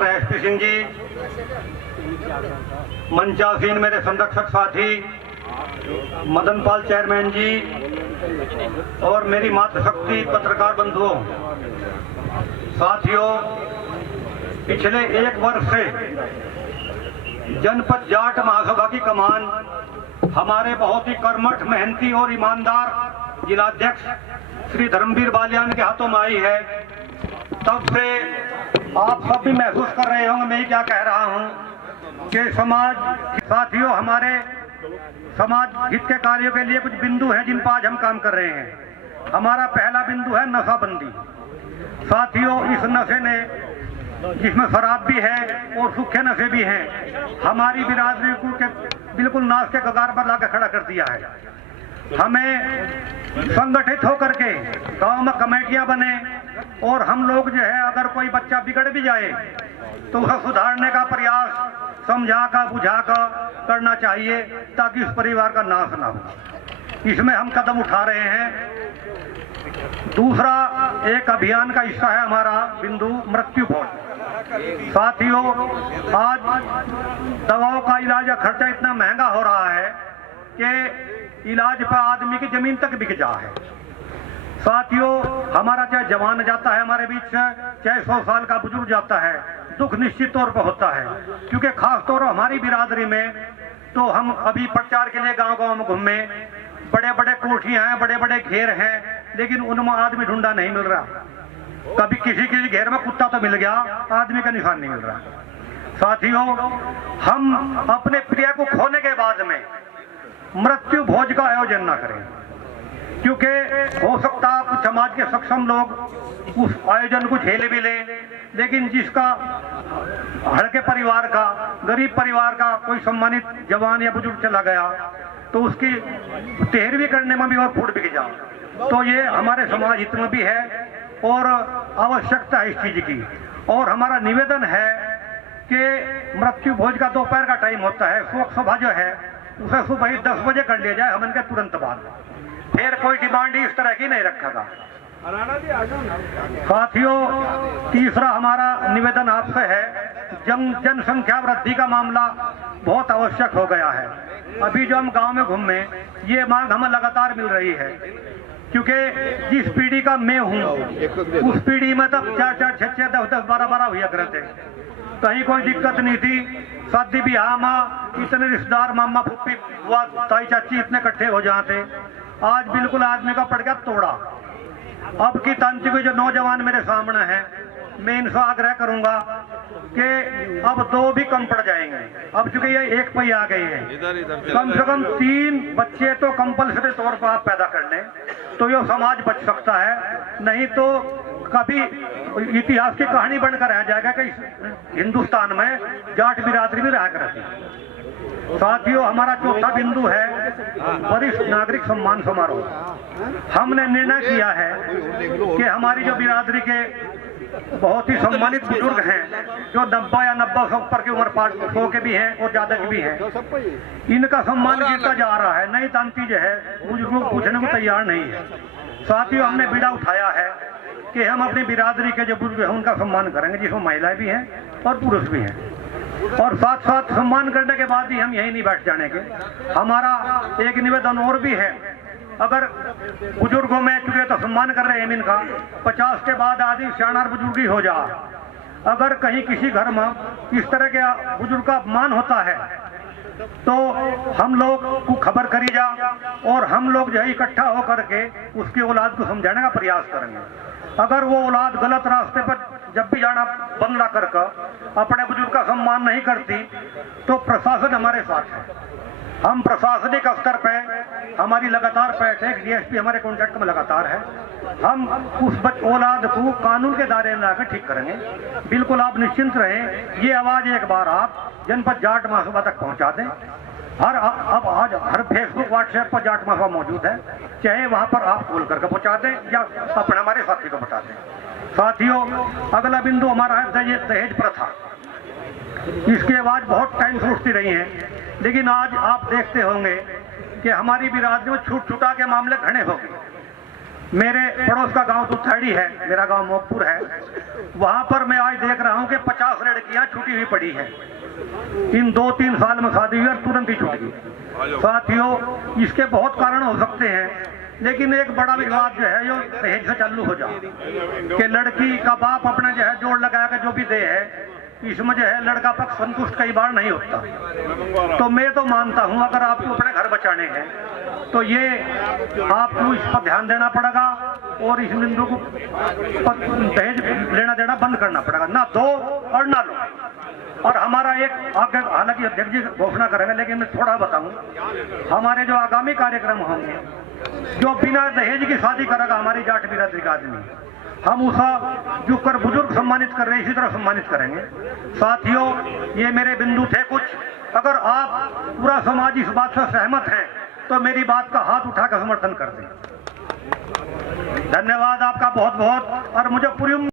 Doctor SP Singh ji, मंचासीन मेरे संरक्षक साथी मदन पाल चेयरमैन जी और मेरी मातृशक्ति पत्रकार बंधुओं, साथियों, पिछले 1 वर्ष से जनपद जाट महासभा की कमान हमारे बहुत ही कर्मठ, मेहनती और ईमानदार जिलाध्यक्ष श्री धर्मवीर बालियान के हाथों में आई है। तब से आप सब भी महसूस कर रहे होंगे, मैं क्या कह रहा हूं कि समाज साथियों, हमारे समाज हित के कार्यों के लिए कुछ बिंदु हैं जिन पर आज हम काम कर रहे हैं। हमारा पहला बिंदु है नशाबंदी। साथियों, इस नशे ने, जिसमें शराब भी है और सूखे नशे भी हैं, हमारी बिरादरी को के बिल्कुल नाश के कगार पर लाकर खड़ा कर दिया है। हमें संगठित होकर के गांव में कमेटियां बने और हम लोग जो है, अगर कोई बच्चा बिगड़ भी जाए तो उसे सुधारने का प्रयास समझा कर बुझा कर करना चाहिए ताकि उस परिवार का नाश ना हो। इसमें हम कदम उठा रहे हैं। दूसरा एक अभियान का हिस्सा है हमारा बिंदु मृत्यु भोज। साथियों, आज दवाओं का इलाज का खर्चा इतना महंगा हो रहा है कि इलाज पर आदमी की जमीन तक बिक जा है। साथियों, हमारा चाहे जवान जाता है हमारे बीच से, चाहे 100 साल का बुजुर्ग जाता है, दुख निश्चित तौर पर होता है। क्योंकि खास तौर पर हमारी बिरादरी में तो हम अभी प्रचार के लिए गांव-गांव में घूमे, बड़े बड़े कोठियां हैं, बड़े बड़े घेर हैं, लेकिन उनमें आदमी ढूंढा नहीं मिल रहा। कभी किसी घेर में कुत्ता तो मिल गया, आदमी का निशान नहीं मिल रहा। साथियों, हम अपने प्रिय को खोने के बाद में मृत्यु भोज का आयोजन ना करें, क्योंकि हो सकता है कुछ समाज के सक्षम लोग उस आयोजन को झेल भी लें, लेकिन जिसका हल्के परिवार का, गरीब परिवार का कोई सम्मानित जवान या बुजुर्ग चला गया तो उसकी तेहरवी करने में भी और फूट बिक जाए, तो ये हमारे समाज हित में भी है और आवश्यकता है इस चीज की। और हमारा निवेदन है कि मृत्यु भोज का दोपहर का टाइम होता है, शोक सभा जो है उसे सुबह 10 बजे कर लिया जाए हवन के तुरंत बाद। फिर कोई डिमांड इस तरह की नहीं रखेगा। साथियों, तीसरा हमारा निवेदन आपसे है, जनसंख्या वृद्धि का मामला बहुत आवश्यक हो गया है। अभी जो हम गांव में घूमे, ये मांग हमें लगातार मिल रही है, क्योंकि जिस पीढ़ी का मैं हूँ उस पीढ़ी में तब 4-4, 6-6, 10-10, 12-12 हुआ करते, कहीं कोई दिक्कत नहीं थी। शादी ब्याह में इतने रिश्तेदार, मामा फूफी बुआ ताई चाची इतने इकट्ठे हो जाते। आज बिल्कुल आदमी का पड़ गया तोड़ा। अब की तांत्रिक जो नौजवान मेरे सामने हैं, मैं इनसे आग्रह करूंगा कि अब 2 भी कम पड़ जाएंगे। अब चूंकि ये 1 पे आ गए हैं, कम से कम 3 बच्चे तो कंपल्सरी तौर पर आप पैदा कर लें तो ये समाज बच सकता है। नहीं तो कभी इतिहास की कहानी बनकर रह जाएगा कि हिंदुस्तान में जाट बिरादरी भी रहा करती। साथियों, हमारा चौथा बिंदु है वरिष्ठ नागरिक सम्मान समारोह। हमने निर्णय किया है कि हमारी जो बिरादरी के बहुत ही सम्मानित बुजुर्ग हैं, जो 90 या 90 से ऊपर की उम्र 100 के भी हैं और ज्यादा के भी हैं, इनका सम्मान गिरता जा रहा है। नई तांती जो है बुजुर्गों को पूछने को तैयार नहीं है। साथियों, हमने बीड़ा उठाया है कि हम अपनी बिरादरी के जो बुजुर्ग हैं उनका सम्मान करेंगे, जिसमें महिलाएं भी हैं और पुरुष भी हैं। और साथ साथ सम्मान करने के बाद ही हम यही नहीं बैठ जाने के। हमारा एक निवेदन और भी है, अगर बुजुर्गों में चुके तो सम्मान कर रहे हैं इनका, 50 के बाद आदमी सियाना बुजुर्गी हो जा। अगर कहीं किसी घर में इस तरह के बुजुर्ग का अपमान होता है तो हम लोग को खबर करी जा और हम लोग जो है इकट्ठा होकर के उसकी औलाद को समझाने का प्रयास करेंगे। अगर वो औलाद गलत रास्ते पर जब भी जाना बंद ना कर अपने बुजुर्ग का सम्मान नहीं करती तो प्रशासन हमारे साथ है। हम प्रशासनिक स्तर पे हमारी लगातार बैठक, डीएसपी हमारे कॉन्टेक्ट में लगातार है। हम उस औलाद को कानून के दायरे में लाकर ठीक करेंगे। बिल्कुल आप निश्चिंत रहें। ये आवाज एक बार आप जनपद जाट महासभा तक पहुंचा दें। अब आज हर फेसबुक, व्हाट्सएप पर जाट महासभा मौजूद है, चाहे वहां पर आप कॉल करके पहुंचा दें या अपने हमारे साथी को बता दें। साथियों, अगला बिंदु हमारा है दहेज प्रथा। इसकी आवाज बहुत टाइम से उठती रही है, लेकिन आज आप देखते होंगे कि हमारी बिरादरी में छूट छुटा के मामले घने हो गए। मेरे पड़ोस का गांव दुथाड़ी है, मेरा गांव मोकपुर है। वहां पर मैं आज देख रहा हूं कि 50 लड़कियां छूटी हुई पड़ी हैं। इन 2-3 साल में शादी हुई और तुरंत ही छूट गई। साथियों, इसके बहुत कारण हो सकते हैं, लेकिन एक बड़ा विवाद जो है जो दहेज से चालू हो जाए कि लड़की का बाप अपना जो है जोड़ लगा के जो भी दे है, इसमें जो है लड़का पक्ष संतुष्ट कई बार नहीं होता। तो मैं तो मानता हूं अगर आपको अपने घर बचाने हैं तो ये आपको इस पर ध्यान देना पड़ेगा और इस बिंदु को दहेज लेना देना बंद करना पड़ेगा, ना दो और ना लो। और हमारा एक आगे, हालांकि अध्यक्ष जी घोषणा करेंगे, लेकिन मैं थोड़ा बताऊं, हमारे जो आगामी कार्यक्रम होंगे, जो बिना दहेज की शादी करेगा हमारी जाट बिरादरी का आदमी, हम उसा जो कर बुजुर्ग सम्मानित कर रहे हैं इसी तरह सम्मानित करेंगे। साथियों, ये मेरे बिंदु थे कुछ। अगर आप पूरा समाज इस बात से सहमत है तो मेरी बात का हाथ उठाकर समर्थन कर दें। धन्यवाद आपका बहुत बहुत। और मुझे पूरी